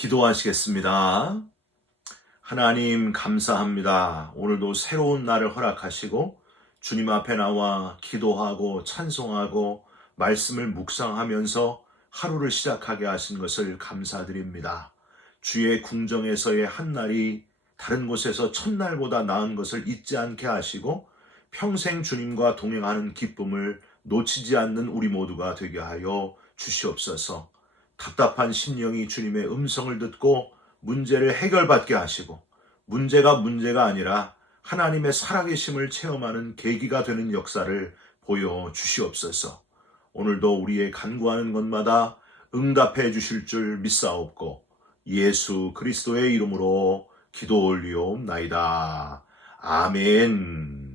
기도하시겠습니다. 하나님 감사합니다. 오늘도 새로운 날을 허락하시고 주님 앞에 나와 기도하고 찬송하고 말씀을 묵상하면서 하루를 시작하게 하신 것을 감사드립니다. 주의 궁정에서의 한 날이 다른 곳에서 첫날보다 나은 것을 잊지 않게 하시고 평생 주님과 동행하는 기쁨을 놓치지 않는 우리 모두가 되게 하여 주시옵소서. 답답한 심령이 주님의 음성을 듣고 문제를 해결받게 하시고 문제가 아니라 하나님의 살아계심을 체험하는 계기가 되는 역사를 보여 주시옵소서. 오늘도 우리의 간구하는 것마다 응답해 주실 줄 믿사옵고 예수 그리스도의 이름으로 기도 올리옵나이다. 아멘.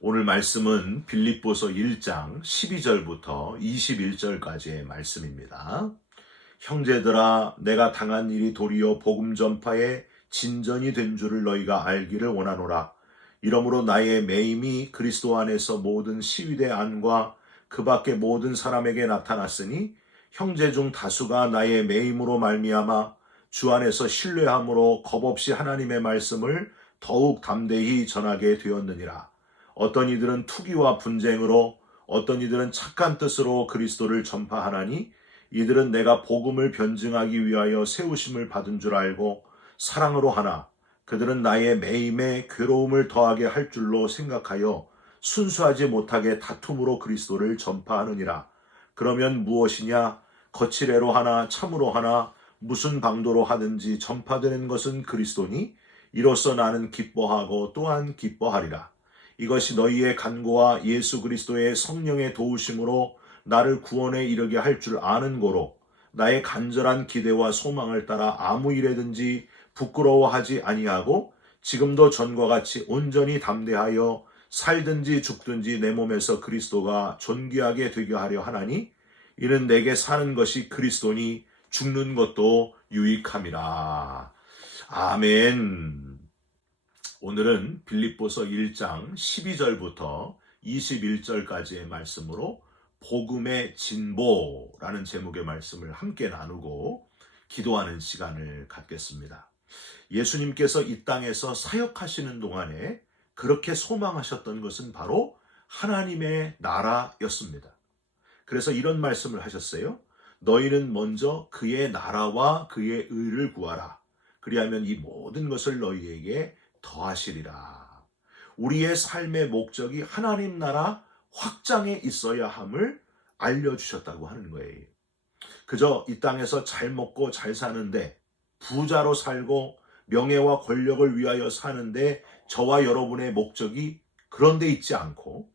오늘 말씀은 빌립보서 1장 12절부터 21절까지의 말씀입니다. 형제들아, 내가 당한 일이 도리어 복음 전파의 진전이 된 줄을 너희가 알기를 원하노라. 이러므로 나의 매임이 그리스도 안에서 모든 시위대 안과 그 밖의 모든 사람에게 나타났으니 형제 중 다수가 나의 매임으로 말미암아 주 안에서 신뢰함으로 겁없이 하나님의 말씀을 더욱 담대히 전하게 되었느니라. 어떤 이들은 투기와 분쟁으로, 어떤 이들은 착한 뜻으로 그리스도를 전파하나니 이들은 내가 복음을 변증하기 위하여 세우심을 받은 줄 알고 사랑으로 하나 그들은 나의 매임에 괴로움을 더하게 할 줄로 생각하여 순수하지 못하게 다툼으로 그리스도를 전파하느니라. 그러면 무엇이냐? 거칠애로 하나 참으로 하나 무슨 방도로 하든지 전파되는 것은 그리스도니 이로써 나는 기뻐하고 또한 기뻐하리라. 이것이 너희의 간구와 예수 그리스도의 성령의 도우심으로 나를 구원에 이르게 할 줄 아는 고로 나의 간절한 기대와 소망을 따라 아무 일에든지 부끄러워하지 아니하고 지금도 전과 같이 온전히 담대하여 살든지 죽든지 내 몸에서 그리스도가 존귀하게 되게 하려 하나니 이는 내게 사는 것이 그리스도니 죽는 것도 유익함이라. 아멘. 오늘은 빌립보서 1장 12절부터 21절까지의 말씀으로 복음의 진보라는 제목의 말씀을 함께 나누고 기도하는 시간을 갖겠습니다. 예수님께서 이 땅에서 사역하시는 동안에 그렇게 소망하셨던 것은 바로 하나님의 나라였습니다. 그래서 이런 말씀을 하셨어요. 너희는 먼저 그의 나라와 그의 의를 구하라. 그리하면 이 모든 것을 너희에게 더하시리라. 우리의 삶의 목적이 하나님 나라 확장에 있어야 함을 알려주셨다고 하는 거예요. 그저 이 땅에서 잘 먹고 잘 사는데 부자로 살고 명예와 권력을 위하여 사는데 저와 여러분의 목적이 그런 데 있지 않고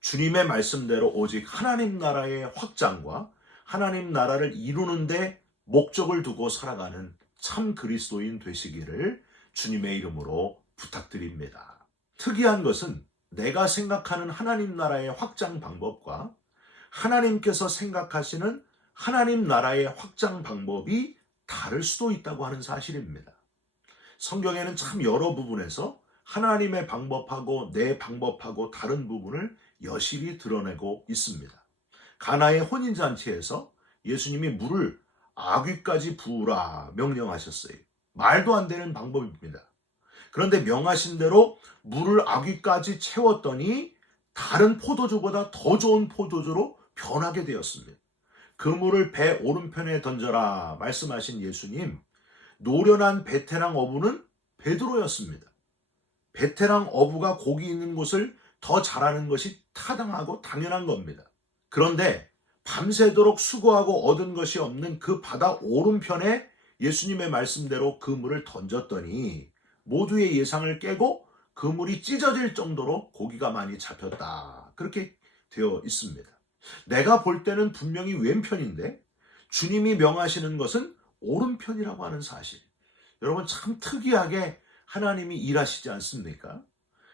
주님의 말씀대로 오직 하나님 나라의 확장과 하나님 나라를 이루는 데 목적을 두고 살아가는 참 그리스도인 되시기를 주님의 이름으로 부탁드립니다. 특이한 것은 내가 생각하는 하나님 나라의 확장 방법과 하나님께서 생각하시는 하나님 나라의 확장 방법이 다를 수도 있다고 하는 사실입니다. 성경에는 참 여러 부분에서 하나님의 방법하고 내 방법하고 다른 부분을 여실히 드러내고 있습니다. 가나의 혼인잔치에서 예수님이 물을 아귀까지 부으라 명령하셨어요. 말도 안 되는 방법입니다. 그런데 명하신 대로 물을 아귀까지 채웠더니 다른 포도주보다 더 좋은 포도주로 변하게 되었습니다. 그 물을 배 오른편에 던져라 말씀하신 예수님, 노련한 베테랑 어부는 베드로였습니다. 베테랑 어부가 고기 있는 곳을 더 잘하는 것이 타당하고 당연한 겁니다. 그런데 밤새도록 수고하고 얻은 것이 없는 그 바다 오른편에 예수님의 말씀대로 그 물을 던졌더니 모두의 예상을 깨고 그 물이 찢어질 정도로 고기가 많이 잡혔다. 그렇게 되어 있습니다. 내가 볼 때는 분명히 왼편인데 주님이 명하시는 것은 오른편이라고 하는 사실. 여러분 참 특이하게 하나님이 일하시지 않습니까?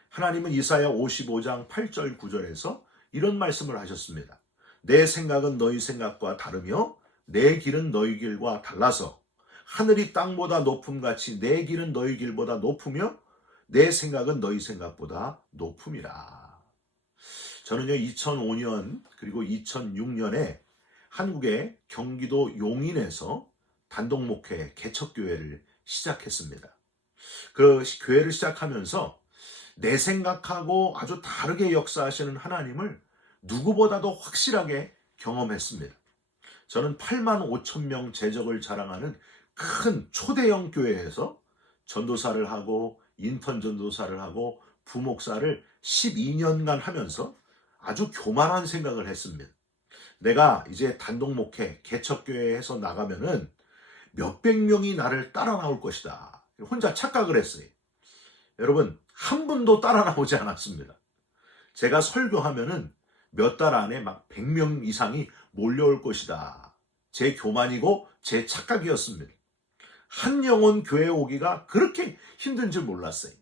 하나님은 이사야 55장 8절 9절에서 이런 말씀을 하셨습니다. 내 생각은 너희 생각과 다르며 내 길은 너희 길과 달라서 하늘이 땅보다 높음같이 내 길은 너희 길보다 높으며 내 생각은 너희 생각보다 높음이라. 저는요 2005년 그리고 2006년에 한국의 경기도 용인에서 단독 목회 개척교회를 시작했습니다. 그 교회를 시작하면서 내 생각하고 아주 다르게 역사하시는 하나님을 누구보다도 확실하게 경험했습니다. 저는 8만 5천 명 재적을 자랑하는 큰 초대형 교회에서 전도사를 하고 인턴 전도사를 하고 부목사를 12년간 하면서 아주 교만한 생각을 했습니다. 내가 이제 단독 목회 개척교회에서 나가면은 몇백 명이 나를 따라 나올 것이다. 혼자 착각을 했어요. 여러분, 한 분도 따라 나오지 않았습니다. 제가 설교하면은 몇 달 안에 막 100명 이상이 몰려올 것이다. 제 교만이고 제 착각이었습니다. 한 영혼 교회 오기가 그렇게 힘든 줄 몰랐어요.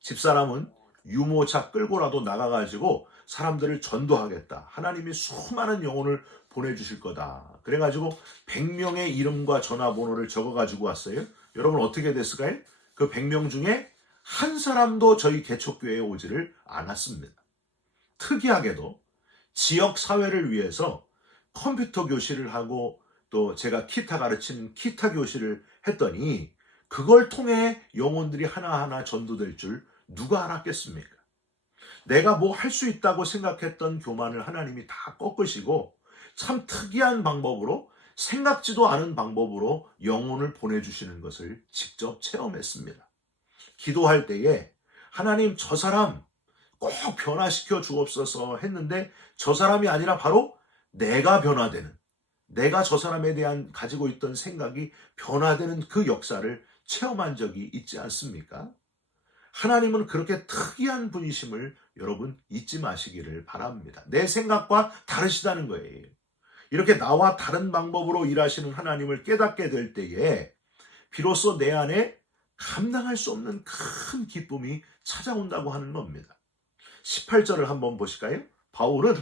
집사람은 유모차 끌고라도 나가가지고 사람들을 전도하겠다. 하나님이 수많은 영혼을 보내주실 거다. 그래가지고 100명의 이름과 전화번호를 적어가지고 왔어요. 여러분 어떻게 됐을까요? 그 100명 중에 한 사람도 저희 개척교회에 오지를 않았습니다. 특이하게도 지역 사회를 위해서 컴퓨터 교실을 하고 또 제가 기타 가르치는 기타 교실을 했더니 그걸 통해 영혼들이 하나하나 전도될 줄 누가 알았겠습니까? 내가 뭐 할 수 있다고 생각했던 교만을 하나님이 다 꺾으시고 참 특이한 방법으로 생각지도 않은 방법으로 영혼을 보내주시는 것을 직접 체험했습니다. 기도할 때에 하나님 저 사람 꼭 변화시켜 주옵소서 했는데 저 사람이 아니라 바로 내가 변화되는, 내가 저 사람에 대한 가지고 있던 생각이 변화되는 그 역사를 체험한 적이 있지 않습니까? 하나님은 그렇게 특이한 분이심을 여러분 잊지 마시기를 바랍니다. 내 생각과 다르시다는 거예요. 이렇게 나와 다른 방법으로 일하시는 하나님을 깨닫게 될 때에 비로소 내 안에 감당할 수 없는 큰 기쁨이 찾아온다고 하는 겁니다. 18절을 한번 보실까요? 바울은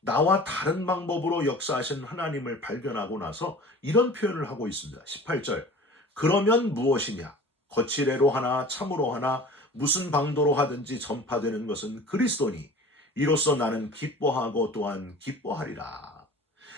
나와 다른 방법으로 역사하시는 하나님을 발견하고 나서 이런 표현을 하고 있습니다. 18절. 그러면 무엇이냐? 거칠애로 하나 참으로 하나 무슨 방도로 하든지 전파되는 것은 그리스도니 이로써 나는 기뻐하고 또한 기뻐하리라.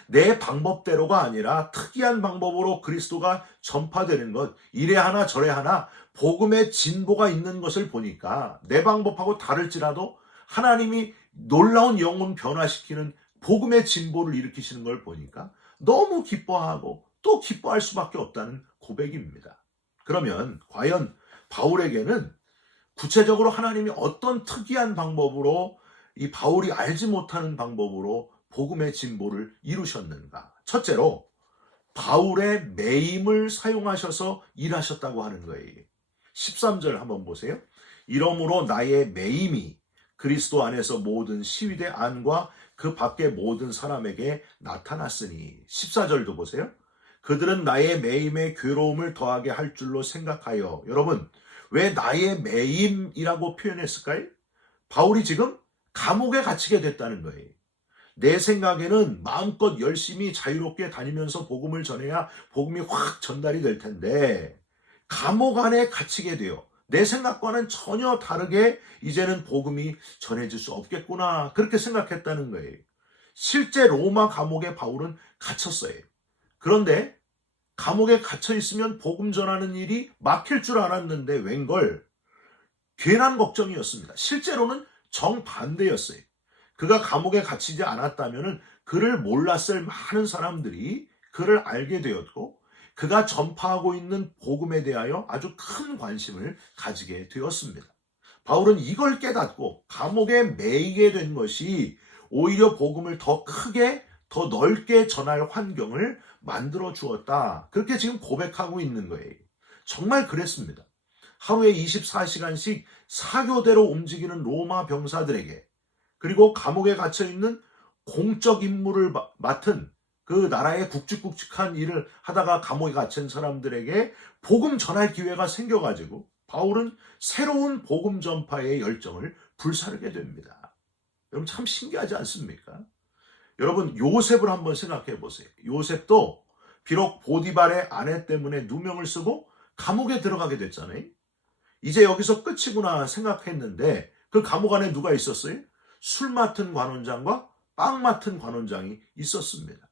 내 방법대로가 아니라 특이한 방법으로 그리스도가 전파되는 것, 이래 하나 저래 하나 복음의 진보가 있는 것을 보니까 내 방법하고 다를지라도 하나님이 놀라운 영혼 변화시키는 복음의 진보를 일으키시는 걸 보니까 너무 기뻐하고 또 기뻐할 수밖에 없다는 고백입니다. 그러면 과연 바울에게는 구체적으로 하나님이 어떤 특이한 방법으로 이 바울이 알지 못하는 방법으로 복음의 진보를 이루셨는가? 첫째로 바울의 매임을 사용하셔서 일하셨다고 하는 거예요. 13절 한번 보세요. 이러므로 나의 매임이 그리스도 안에서 모든 시위대 안과 그 밖의 모든 사람에게 나타났으니 14절도 보세요. 그들은 나의 매임에 괴로움을 더하게 할 줄로 생각하여 여러분 왜 나의 매임이라고 표현했을까요? 바울이 지금 감옥에 갇히게 됐다는 거예요. 내 생각에는 마음껏 열심히 자유롭게 다니면서 복음을 전해야 복음이 확 전달이 될 텐데 감옥 안에 갇히게 돼요. 내 생각과는 전혀 다르게 이제는 복음이 전해질 수 없겠구나 그렇게 생각했다는 거예요. 실제 로마 감옥에 바울은 갇혔어요. 그런데 감옥에 갇혀 있으면 복음 전하는 일이 막힐 줄 알았는데 웬걸 괜한 걱정이었습니다. 실제로는 정반대였어요. 그가 감옥에 갇히지 않았다면 그를 몰랐을 많은 사람들이 그를 알게 되었고 그가 전파하고 있는 복음에 대하여 아주 큰 관심을 가지게 되었습니다. 바울은 이걸 깨닫고 감옥에 매이게 된 것이 오히려 복음을 더 크게 더 넓게 전할 환경을 만들어 주었다. 그렇게 지금 고백하고 있는 거예요. 정말 그랬습니다. 하루에 24시간씩 사교대로 움직이는 로마 병사들에게 그리고 감옥에 갇혀 있는 공적 임무를 맡은 그 나라의 굵직굵직한 일을 하다가 감옥에 갇힌 사람들에게 복음 전할 기회가 생겨가지고 바울은 새로운 복음 전파의 열정을 불사르게 됩니다. 여러분 참 신기하지 않습니까? 여러분 요셉을 한번 생각해 보세요. 요셉도 비록 보디발의 아내 때문에 누명을 쓰고 감옥에 들어가게 됐잖아요. 이제 여기서 끝이구나 생각했는데 그 감옥 안에 누가 있었어요? 술 맡은 관원장과 빵 맡은 관원장이 있었습니다.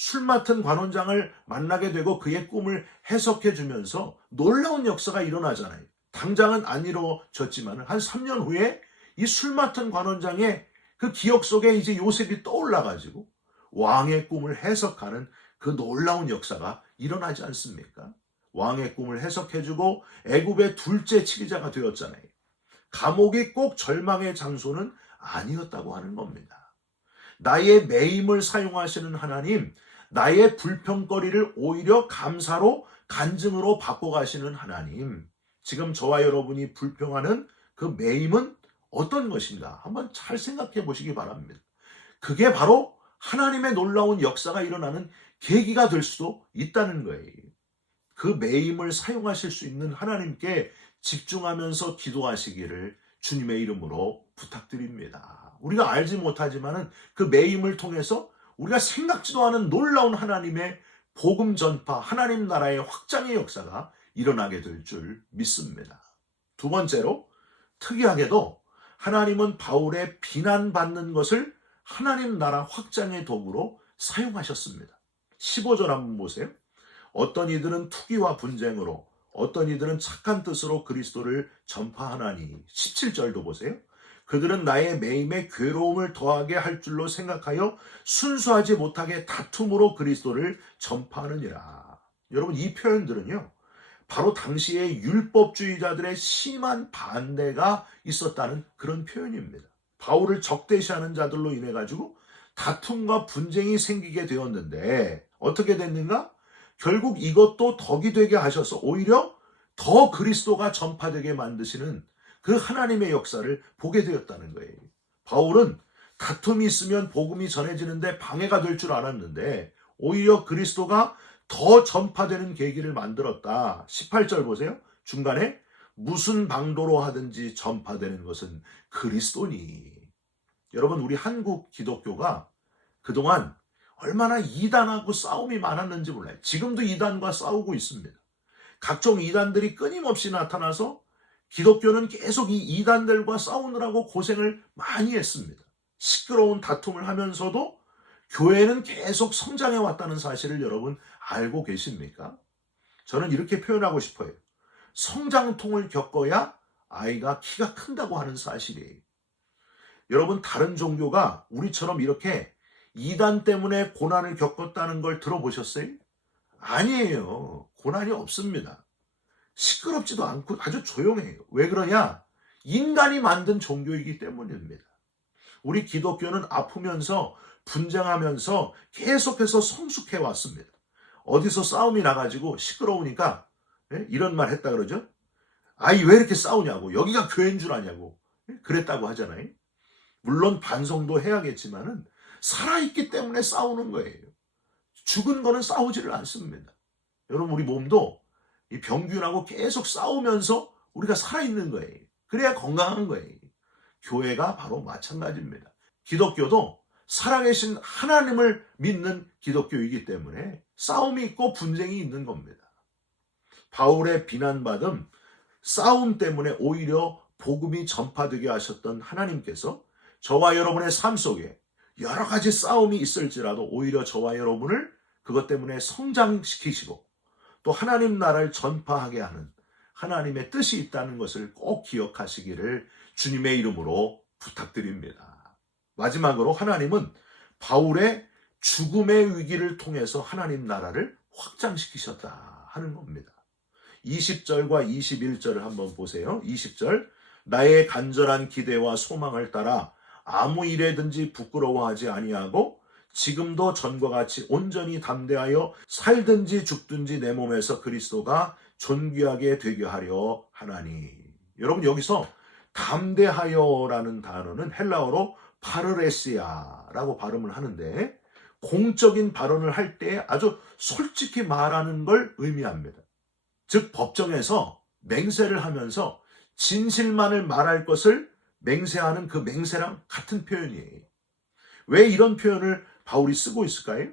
술 맡은 관원장을 만나게 되고 그의 꿈을 해석해 주면서 놀라운 역사가 일어나잖아요. 당장은 안 이루어졌지만 한 3년 후에 이 술 맡은 관원장의 그 기억 속에 이제 요셉이 떠올라가지고 왕의 꿈을 해석하는 그 놀라운 역사가 일어나지 않습니까? 왕의 꿈을 해석해주고 애굽의 둘째 치리자가 되었잖아요. 감옥이 꼭 절망의 장소는 아니었다고 하는 겁니다. 나의 매임을 사용하시는 하나님, 나의 불평거리를 오히려 감사로 간증으로 바꿔가시는 하나님, 지금 저와 여러분이 불평하는 그 매임은 어떤 것인가 한번 잘 생각해 보시기 바랍니다. 그게 바로 하나님의 놀라운 역사가 일어나는 계기가 될 수도 있다는 거예요. 그 매임을 사용하실 수 있는 하나님께 집중하면서 기도하시기를 주님의 이름으로 부탁드립니다. 우리가 알지 못하지만은 그 매임을 통해서 우리가 생각지도 않은 놀라운 하나님의 복음 전파, 하나님 나라의 확장의 역사가 일어나게 될 줄 믿습니다. 두 번째로, 특이하게도 하나님은 바울의 비난받는 것을 하나님 나라 확장의 도구로 사용하셨습니다. 15절 한번 보세요. 어떤 이들은 투기와 분쟁으로, 어떤 이들은 착한 뜻으로 그리스도를 전파하나니. 17절도 보세요. 그들은 나의 매임에 괴로움을 더하게 할 줄로 생각하여 순수하지 못하게 다툼으로 그리스도를 전파하느니라. 여러분, 이 표현들은요, 바로 당시의 율법주의자들의 심한 반대가 있었다는 그런 표현입니다. 바울을 적대시하는 자들로 인해 가지고 다툼과 분쟁이 생기게 되었는데 어떻게 됐는가? 결국 이것도 덕이 되게 하셔서 오히려 더 그리스도가 전파되게 만드시는 그 하나님의 역사를 보게 되었다는 거예요. 바울은 다툼이 있으면 복음이 전해지는데 방해가 될 줄 알았는데 오히려 그리스도가 더 전파되는 계기를 만들었다. 18절 보세요. 중간에 무슨 방도로 하든지 전파되는 것은 그리스도니. 여러분, 우리 한국 기독교가 그동안 얼마나 이단하고 싸움이 많았는지 몰라요. 지금도 이단과 싸우고 있습니다. 각종 이단들이 끊임없이 나타나서 기독교는 계속 이 이단들과 싸우느라고 고생을 많이 했습니다. 시끄러운 다툼을 하면서도 교회는 계속 성장해 왔다는 사실을 여러분 알고 계십니까? 저는 이렇게 표현하고 싶어요. 성장통을 겪어야 아이가 키가 큰다고 하는 사실이에요. 여러분, 다른 종교가 우리처럼 이렇게 이단 때문에 고난을 겪었다는 걸 들어보셨어요? 아니에요. 고난이 없습니다. 시끄럽지도 않고 아주 조용해요. 왜 그러냐? 인간이 만든 종교이기 때문입니다. 우리 기독교는 아프면서 분쟁하면서 계속해서 성숙해 왔습니다. 어디서 싸움이 나가지고 시끄러우니까 이런 말 했다 그러죠? 아이 왜 이렇게 싸우냐고, 여기가 교회인 줄 아냐고 그랬다고 하잖아요. 물론 반성도 해야겠지만은 살아있기 때문에 싸우는 거예요. 죽은 거는 싸우지를 않습니다. 여러분, 우리 몸도 이 병균하고 계속 싸우면서 우리가 살아있는 거예요. 그래야 건강한 거예요. 교회가 바로 마찬가지입니다. 기독교도 살아계신 하나님을 믿는 기독교이기 때문에 싸움이 있고 분쟁이 있는 겁니다. 바울의 비난받음, 싸움 때문에 오히려 복음이 전파되게 하셨던 하나님께서 저와 여러분의 삶 속에 여러 가지 싸움이 있을지라도 오히려 저와 여러분을 그것 때문에 성장시키시고 또 하나님 나라를 전파하게 하는 하나님의 뜻이 있다는 것을 꼭 기억하시기를 주님의 이름으로 부탁드립니다. 마지막으로 하나님은 바울의 죽음의 위기를 통해서 하나님 나라를 확장시키셨다 하는 겁니다. 20절과 21절을 한번 보세요. 20절, 나의 간절한 기대와 소망을 따라 아무 일에든지 부끄러워하지 아니하고 지금도 전과 같이 온전히 담대하여 살든지 죽든지 내 몸에서 그리스도가 존귀하게 되게 하려 하나니. 여러분, 여기서 담대하여라는 단어는 헬라어로 파르레시아라고 발음을 하는데 공적인 발언을 할 때 아주 솔직히 말하는 걸 의미합니다. 즉 법정에서 맹세를 하면서 진실만을 말할 것을 맹세하는 그 맹세랑 같은 표현이에요. 왜 이런 표현을 바울이 쓰고 있을까요?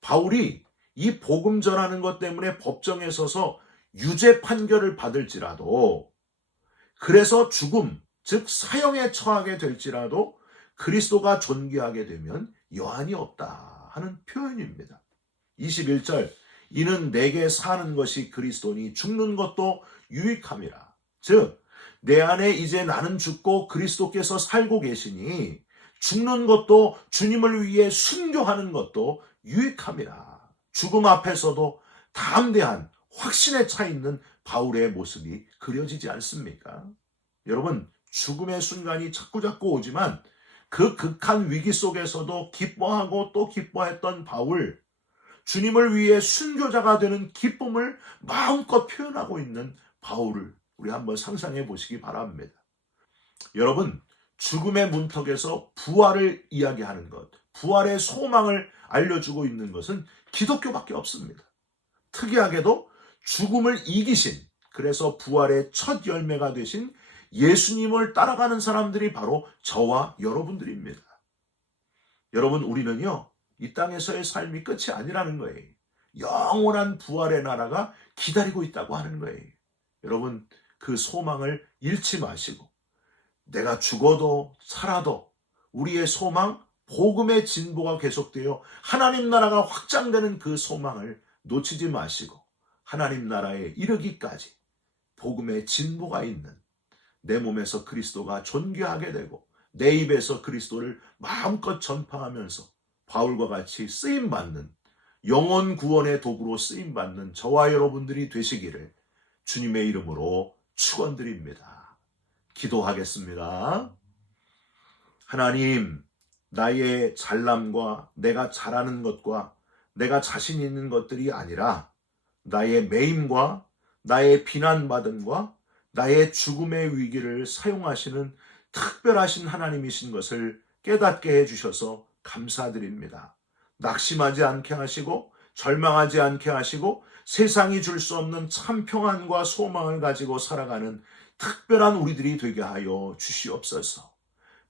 바울이 이 복음 전하는 것 때문에 법정에 서서 유죄 판결을 받을지라도, 그래서 죽음, 즉 사형에 처하게 될지라도 그리스도가 존귀하게 되면 여한이 없다 하는 표현입니다. 21절 이는 내게 사는 것이 그리스도니 죽는 것도 유익함이라. 즉 내 안에 이제 나는 죽고 그리스도께서 살고 계시니 죽는 것도 주님을 위해 순교하는 것도 유익함이라. 죽음 앞에서도 담대한 확신에 차 있는 바울의 모습이 그려지지 않습니까? 여러분, 죽음의 순간이 자꾸자꾸 오지만 그 극한 위기 속에서도 기뻐하고 또 기뻐했던 바울, 주님을 위해 순교자가 되는 기쁨을 마음껏 표현하고 있는 바울을 우리 한번 상상해 보시기 바랍니다. 여러분, 죽음의 문턱에서 부활을 이야기하는 것, 부활의 소망을 알려주고 있는 것은 기독교밖에 없습니다. 특이하게도 죽음을 이기신, 그래서 부활의 첫 열매가 되신 예수님을 따라가는 사람들이 바로 저와 여러분들입니다. 여러분, 우리는요, 이 땅에서의 삶이 끝이 아니라는 거예요. 영원한 부활의 나라가 기다리고 있다고 하는 거예요. 여러분, 그 소망을 잃지 마시고 내가 죽어도 살아도 우리의 소망, 복음의 진보가 계속되어 하나님 나라가 확장되는 그 소망을 놓치지 마시고 하나님 나라에 이르기까지 복음의 진보가 있는 내 몸에서 그리스도가 존귀하게 되고 내 입에서 그리스도를 마음껏 전파하면서 바울과 같이 쓰임받는 영혼 구원의 도구로 쓰임받는 저와 여러분들이 되시기를 주님의 이름으로 축원드립니다. 기도하겠습니다. 하나님, 나의 잘남과 내가 잘하는 것과 내가 자신 있는 것들이 아니라 나의 매임과 나의 비난받음과 나의 죽음의 위기를 사용하시는 특별하신 하나님이신 것을 깨닫게 해주셔서 감사드립니다. 낙심하지 않게 하시고 절망하지 않게 하시고 세상이 줄 수 없는 참 평안과 소망을 가지고 살아가는 특별한 우리들이 되게 하여 주시옵소서.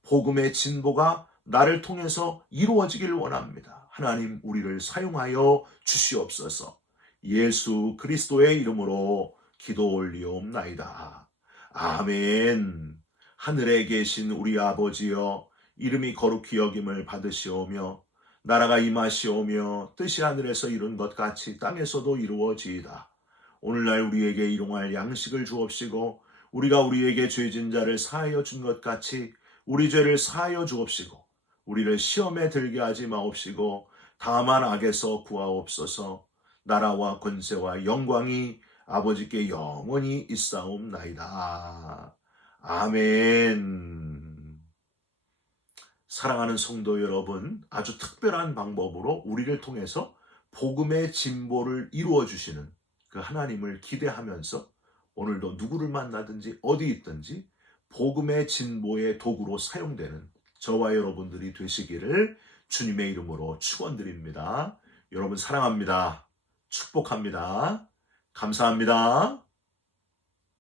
복음의 진보가 나를 통해서 이루어지길 원합니다. 하나님, 우리를 사용하여 주시옵소서. 예수 그리스도의 이름으로 기도 올리옵나이다. 아멘. 하늘에 계신 우리 아버지여, 이름이 거룩히 여김을 받으시오며 나라가 임하시오며 뜻이 하늘에서 이룬 것 같이 땅에서도 이루어지이다. 오늘날 우리에게 일용할 양식을 주옵시고 우리가 우리에게 죄진 자를 사하여 준 것 같이 우리 죄를 사하여 주옵시고 우리를 시험에 들게 하지 마옵시고 다만 악에서 구하옵소서. 나라와 권세와 영광이 아버지께 영원히 있사옵나이다. 아멘. 사랑하는 성도 여러분, 아주 특별한 방법으로 우리를 통해서 복음의 진보를 이루어 주시는 그 하나님을 기대하면서 오늘도 누구를 만나든지 어디 있든지 복음의 진보의 도구로 사용되는 저와 여러분들이 되시기를 주님의 이름으로 축원드립니다. 여러분 사랑합니다. 축복합니다. 감사합니다.